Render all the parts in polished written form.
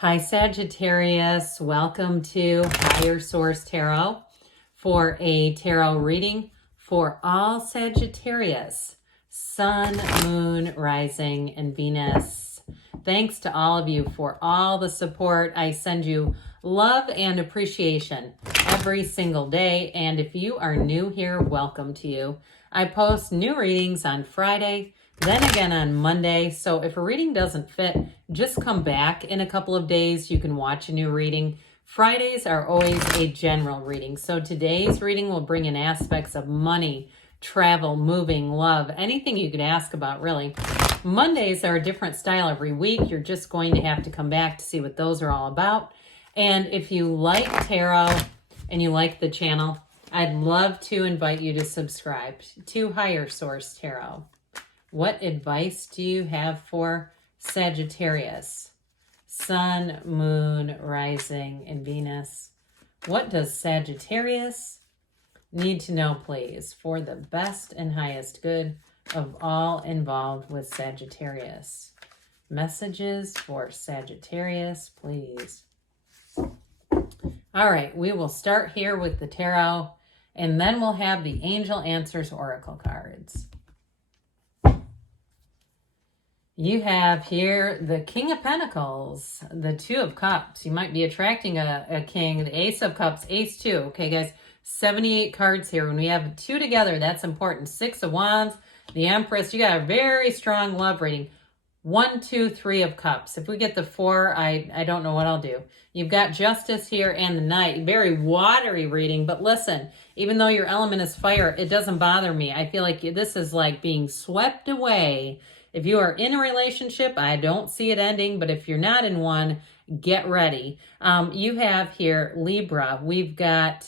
Hi, Sagittarius. Welcome to Higher Source Tarot for a tarot reading for all Sagittarius, Sun, Moon, Rising, and Venus. Thanks to all of you for all the support. I send you love and appreciation every single day. And if you are new here, welcome to you. I post new readings on Friday, then again on Monday. So if a reading doesn't fit, just come back in a couple of days. You can watch a new reading. Fridays are always a general reading. So today's reading will bring in aspects of money, travel, moving, love, anything you could ask about, really. Mondays are a different style every week. You're just going to have to come back to see what those are all about. And if you like tarot and you like the channel, I'd love to invite you to subscribe to Higher Source Tarot. What advice do you have for Sagittarius, Sun, Moon, Rising, and Venus? What does Sagittarius need to know, please, for the best and highest good of all involved with Sagittarius? Messages for Sagittarius, please. All right, we will start here with the tarot, and then we'll have the Angel Answers Oracle cards. You have here the King of Pentacles, the Two of Cups. You might be attracting a king, the Ace of Cups, Ace 2. Okay, guys, 78 cards here. When we have two together, that's important. Six of Wands, the Empress. You got a very strong love reading. 1, 2, 3 of Cups. If we get the 4, I don't know what I'll do. You've got Justice here and the Knight. Very watery reading, but listen, even though your element is fire, it doesn't bother me. I feel like this is like being swept away. If you are in a relationship, I don't see it ending, but if you're not in one, get ready. You have here Libra. We've got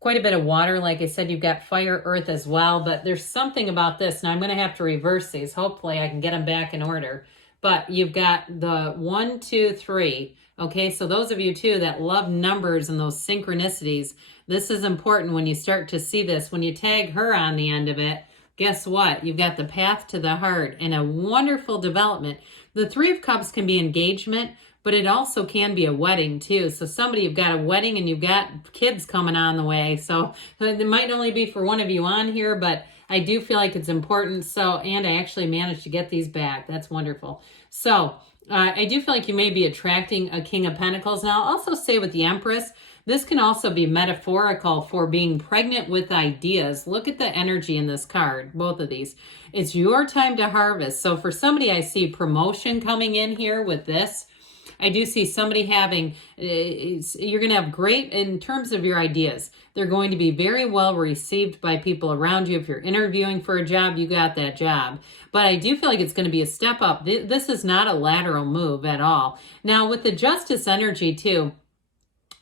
quite a bit of water. Like I said, you've got fire, earth as well, but there's something about this. Now I'm going to have to reverse these. Hopefully I can get them back in order. But you've got the 1, 2, 3. Okay, so those of you too that love numbers and those synchronicities, this is important when you start to see this. When you tag her on the end of it, guess what? You've got the path to the heart and a wonderful development. The 3 of Cups can be engagement, but it also can be a wedding too. So somebody, you've got a wedding and you've got kids coming on the way. So it might only be for one of you on here, but I do feel like it's important. So, and I actually managed to get these back. That's wonderful. So I do feel like you may be attracting a King of Pentacles. Now I'll also say with the Empress, this can also be metaphorical for being pregnant with ideas. Look at the energy in this card, both of these. It's your time to harvest. So for somebody, I see promotion coming in here with this. I do see somebody having, you're going to have great, in terms of your ideas, they're going to be very well received by people around you. If you're interviewing for a job, you got that job. But I do feel like it's going to be a step up. This is not a lateral move at all. Now with the Justice energy too,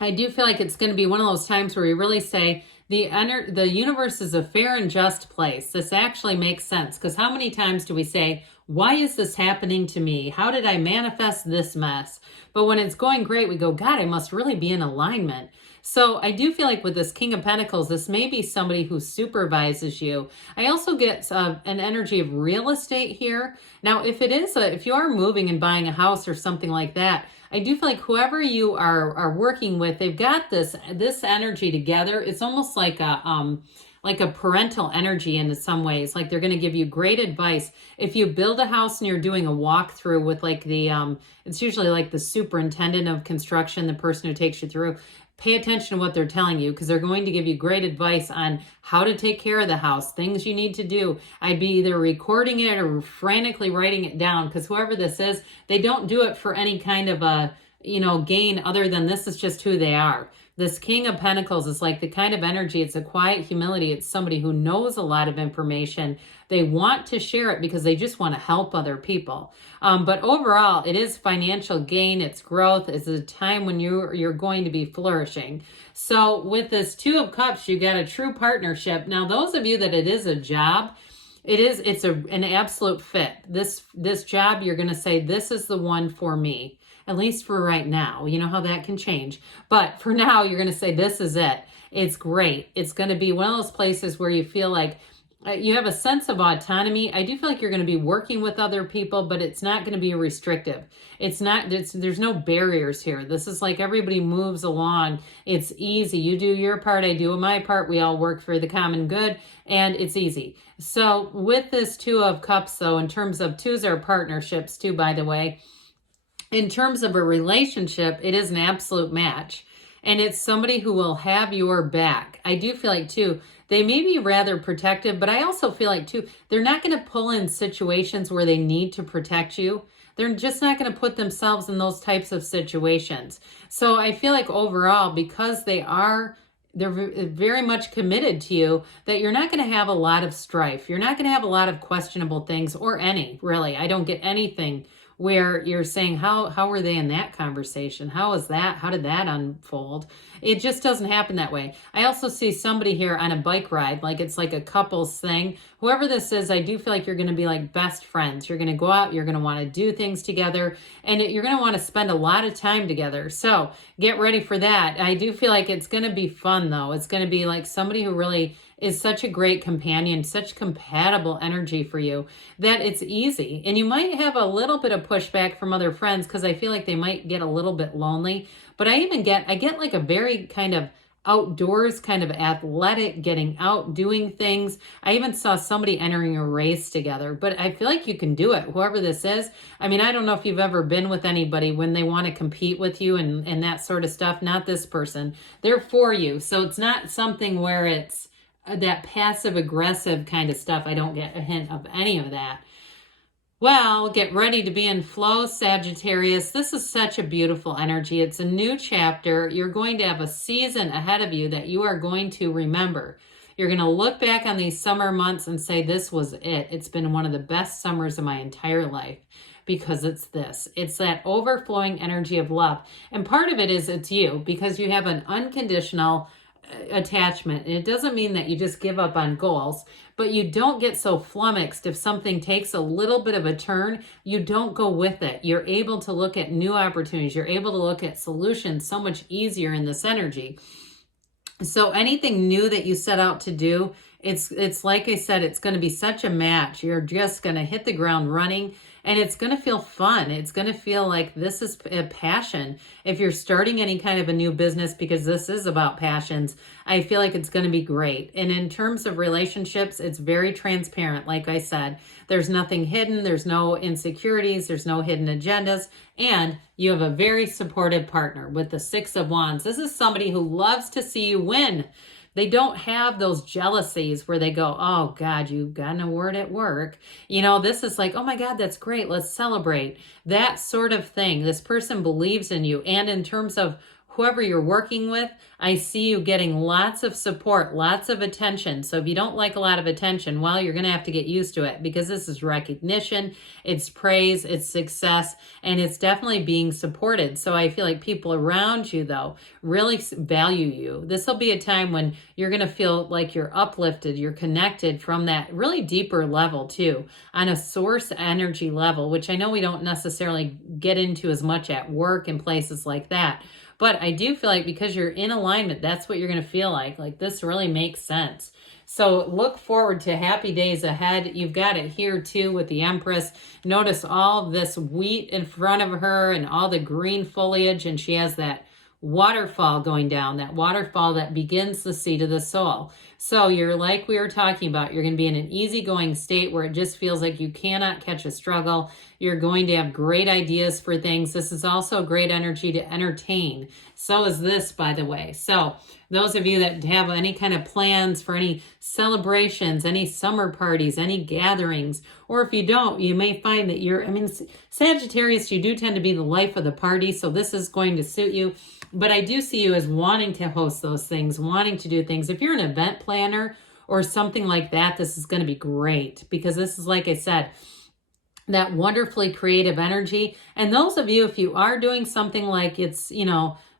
I do feel like it's going to be one of those times where you really say, the universe is a fair and just place. This actually makes sense, because how many times do we say, why is this happening to me? How did I manifest this mess? But when it's going great, we go, God, I must really be in alignment. So I do feel like with this King of Pentacles, this may be somebody who supervises you. I also get an energy of real estate here. Now, if it is, if you are moving and buying a house or something like that, I do feel like whoever you are working with, they've got this energy together. It's almost like a parental energy in some ways. Like they're going to give you great advice. If you build a house and you're doing a walkthrough with like it's usually like the superintendent of construction, the person who takes you through. Pay attention to what they're telling you, because they're going to give you great advice on how to take care of the house, things you need to do. I'd be either recording it or frantically writing it down, because whoever this is, they don't do it for any kind of a, gain other than this is just who they are. This King of Pentacles is like the kind of energy, it's a quiet humility. It's somebody who knows a lot of information. They want to share it because they just want to help other people. But overall, it is financial gain, it's growth, it's a time when you're going to be flourishing. So with this 2 of Cups, you got a true partnership. Now, those of you that it is a job, it's an absolute fit. This job, you're going to say, this is the one for me. At least for right now. You know how that can change. But for now, you're going to say, this is it. It's great. It's going to be one of those places where you feel like You have a sense of autonomy. I do feel like you're going to be working with other people, but it's not going to be restrictive. There's no barriers here. This is like everybody moves along. It's easy. You do your part, I do my part. We all work for the common good, and it's easy. So with this Two of Cups, though, in terms of twos are partnerships too, by the way, in terms of a relationship, it is an absolute match. And it's somebody who will have your back. I do feel like, too, they may be rather protective, but I also feel like, too, they're not going to pull in situations where they need to protect you. They're just not going to put themselves in those types of situations. So I feel like overall, because they're very much committed to you, that you're not going to have a lot of strife. You're not going to have a lot of questionable things, or any, really. I don't get anything where you're saying, how were they in that conversation? How was that? How did that unfold? It just doesn't happen that way. I also see somebody here on a bike ride, like it's like a couples thing. Whoever this is, I do feel like you're going to be like best friends. You're going to go out, you're going to want to do things together, and you're going to want to spend a lot of time together. So get ready for that. I do feel like it's going to be fun, though. It's going to be like somebody who really is such a great companion, such compatible energy for you, that it's easy. And you might have a little bit of pushback from other friends, because I feel like they might get a little bit lonely. But I get like a very kind of outdoors, kind of athletic, getting out, doing things. I even saw somebody entering a race together, but I feel like you can do it, whoever this is. I mean, I don't know if you've ever been with anybody when they want to compete with you and that sort of stuff. Not this person. They're for you. So it's not something where it's that passive aggressive kind of stuff. I don't get a hint of any of that. Well, get ready to be in flow, Sagittarius. This is such a beautiful energy. It's a new chapter. You're going to have a season ahead of you that you are going to remember. You're going to look back on these summer months and say, this was it. It's been one of the best summers of my entire life, because it's this. It's that overflowing energy of love. And part of it is it's you, because you have an unconditional attachment. And it doesn't mean that you just give up on goals, but you don't get so flummoxed if something takes a little bit of a turn. You don't go with it. You're able to look at new opportunities. You're able to look at solutions so much easier in this energy. So anything new that you set out to do, it's like I said, it's going to be such a match. You're just going to hit the ground running, and it's going to feel fun. It's going to feel like this is a passion. If you're starting any kind of a new business, because this is about passions, I feel like it's going to be great. And in terms of relationships, it's very transparent. Like I said, there's nothing hidden. There's no insecurities. There's no hidden agendas. And you have a very supportive partner with the Six of Wands. This is somebody who loves to see you win. They don't have those jealousies where they go, oh God, you got an award at work. You know, this is like, oh my God, that's great. Let's celebrate. That sort of thing. This person believes in you. And in terms of whoever you're working with, I see you getting lots of support, lots of attention. So if you don't like a lot of attention, well, you're going to have to get used to it, because this is recognition, it's praise, it's success, and it's definitely being supported. So I feel like people around you, though, really value you. This will be a time when you're going to feel like you're uplifted, you're connected from that really deeper level, too, on a source energy level, which I know we don't necessarily get into as much at work and places like that. But I do feel like because you're in alignment, that's what you're going to feel like. Like, this really makes sense. So look forward to happy days ahead. You've got it here too with the Empress. Notice all this wheat in front of her and all the green foliage. And she has that waterfall going down, that waterfall that begins the seat of the soul. So you're, like we were talking about, you're going to be in an easygoing state where it just feels like you cannot catch a struggle. You're going to have great ideas for things. This is also great energy to entertain. So is this, by the way. So those of you that have any kind of plans for any celebrations, any summer parties, any gatherings, or if you don't, you may find that Sagittarius, you do tend to be the life of the party. So this is going to suit you. But I do see you as wanting to host those things, wanting to do things. If you're an event planner or something like that, this is going to be great, because this is, like I said, that wonderfully creative energy. And those of you, if you are doing something like it's,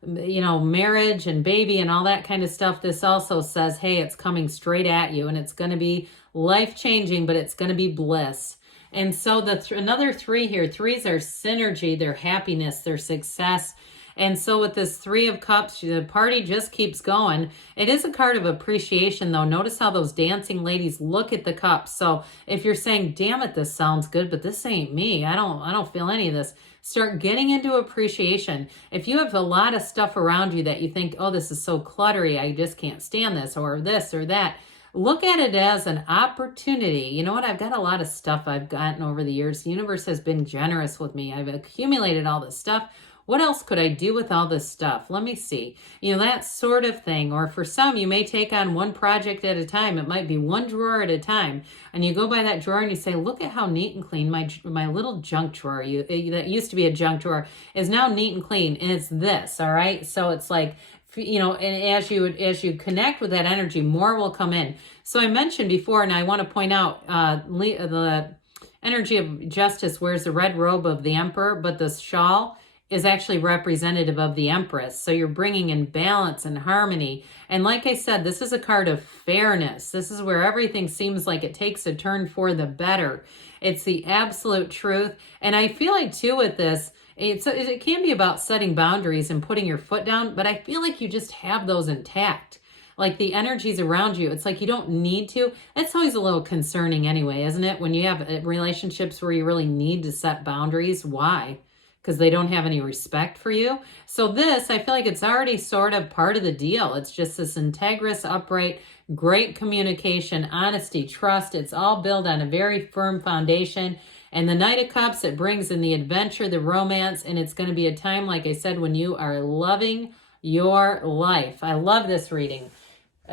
marriage and baby and all that kind of stuff, this also says, hey, it's coming straight at you, and it's going to be life-changing, but it's going to be bliss. And so another three here, threes are synergy, their happiness, their success. And so with this Three of Cups, the party just keeps going. It is a card of appreciation, though. Notice how those dancing ladies look at the cups. So if you're saying, damn it, this sounds good, but this ain't me. I don't feel any of this. Start getting into appreciation. If you have a lot of stuff around you that you think, oh, this is so cluttery, I just can't stand this, or this or that, look at it as an opportunity. You know what? I've got a lot of stuff I've gotten over the years. The universe has been generous with me. I've accumulated all this stuff. What else could I do with all this stuff? Let me see. You know, that sort of thing. Or for some, you may take on one project at a time. It might be one drawer at a time. And you go by that drawer and you say, look at how neat and clean my little junk drawer, that used to be a junk drawer, is now neat and clean. And it's this, all right? So it's like, you know, and as you connect with that energy, more will come in. So I mentioned before, and I want to point out, the energy of justice wears the red robe of the emperor, but the shawl is actually representative of the Empress. So you're bringing in balance and harmony. And like I said, this is a card of fairness. This is where everything seems like it takes a turn for the better. It's the absolute truth. And I feel like too with this, it can be about setting boundaries and putting your foot down, but I feel like you just have those intact. Like the energies around you, it's like you don't need to. That's always a little concerning anyway, isn't it? When you have relationships where you really need to set boundaries. Why? Because they don't have any respect for you. So this, I feel like it's already sort of part of the deal. It's just this integrous, upright, great communication, honesty, trust. It's all built on a very firm foundation. And the Knight of Cups, it brings in the adventure, the romance, and it's going to be a time, like I said, when you are loving your life. I love this reading.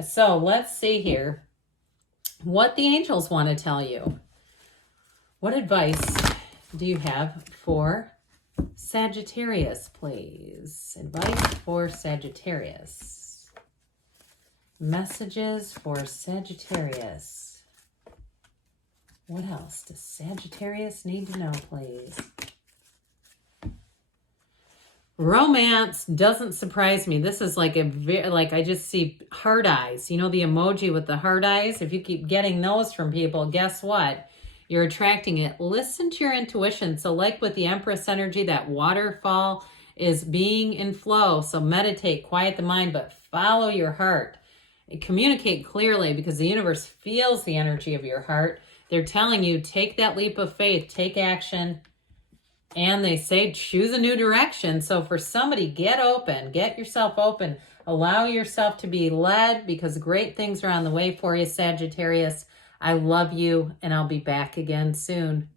So let's see here what the angels want to tell you. What advice do you have for Sagittarius, please? Advice for Sagittarius. Messages for Sagittarius. What else does Sagittarius need to know, please? Romance doesn't surprise me. This is like I just see heart eyes. You know the emoji with the heart eyes? If you keep getting those from people, guess what? You're attracting it. Listen to your intuition. So like with the Empress energy, that waterfall is being in flow. So meditate, quiet the mind, but follow your heart. And communicate clearly because the universe feels the energy of your heart. They're telling you, take that leap of faith, take action. And they say, choose a new direction. So for somebody, get open, get yourself open. Allow yourself to be led because great things are on the way for you, Sagittarius. I love you, and I'll be back again soon.